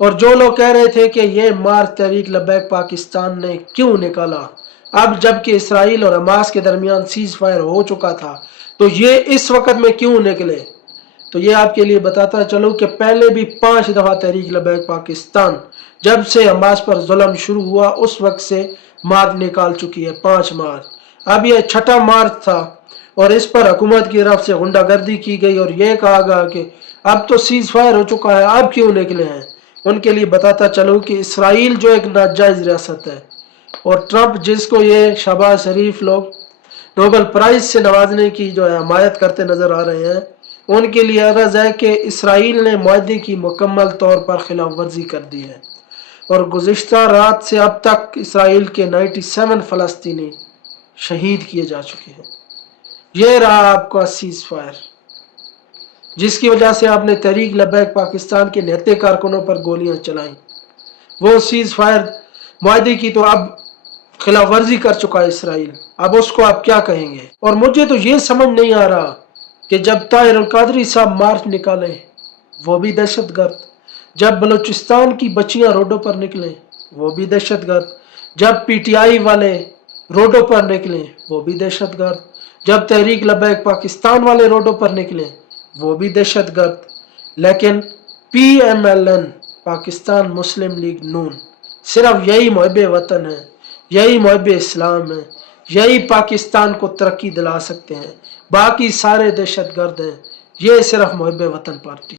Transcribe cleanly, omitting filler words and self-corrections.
اور جو لوگ کہہ رہے تھے کہ یہ مارچ تحریک لبیک پاکستان نے کیوں نکالا اب جب کہ اسرائیل اور حماس کے درمیان سیز فائر ہو چکا تھا، تو یہ اس وقت میں کیوں نکلے؟ تو یہ آپ کے لیے بتاتا چلوں کہ پہلے بھی 5 دفعہ تحریک لبیک پاکستان جب سے حماس پر ظلم شروع ہوا اس وقت سے مارچ نکال چکی ہے، 5 مارچ۔ اب یہ 6واں مارچ تھا اور اس پر حکومت کی طرف سے غنڈہ گردی کی گئی اور یہ کہا گیا کہ اب تو سیز فائر ہو چکا ہے، اب کیوں نکلے ہیں؟ ان کے لیے بتاتا چلوں کہ اسرائیل جو ایک ناجائز ریاست ہے اور ٹرمپ جس کو یہ شہباز شریف لوگ نوبل پرائز سے نوازنے کی جو ہے حمایت کرتے نظر آ رہے ہیں، ان کے لیے عرض ہے کہ اسرائیل نے معاہدے کی مکمل طور پر خلاف ورزی کر دی ہے اور گزشتہ رات سے اب تک اسرائیل کے 97 فلسطینی شہید کیے جا چکے ہیں۔ یہ رہا آپ کا سیز فائر، جس کی وجہ سے آپ نے تحریک لبیک پاکستان کے نہتے کارکنوں پر گولیاں چلائیں۔ وہ سیز فائر معاہدے کی تو اب خلاف ورزی کر چکا ہے اسرائیل، اب اس کو آپ کیا کہیں گے؟ اور مجھے تو یہ سمجھ نہیں آ رہا کہ جب طاہر القادری صاحب مارچ نکالیں وہ بھی دہشت گرد، جب بلوچستان کی بچیاں روڈوں پر نکلیں وہ بھی دہشت گرد، جب پی ٹی آئی والے روڈوں پر نکلیں وہ بھی دہشت گرد، جب تحریک لبیک پاکستان والے روڈوں پر نکلیں وہ بھی دہشت گرد، لیکن P M L N Pakistan Muslim League Noon صرف یہی محب وطن ہے، یہی محب اسلام ہے، یہی پاکستان کو ترقی دلا سکتے ہیں، باقی سارے دہشت گرد ہیں، یہ صرف محب وطن پارٹی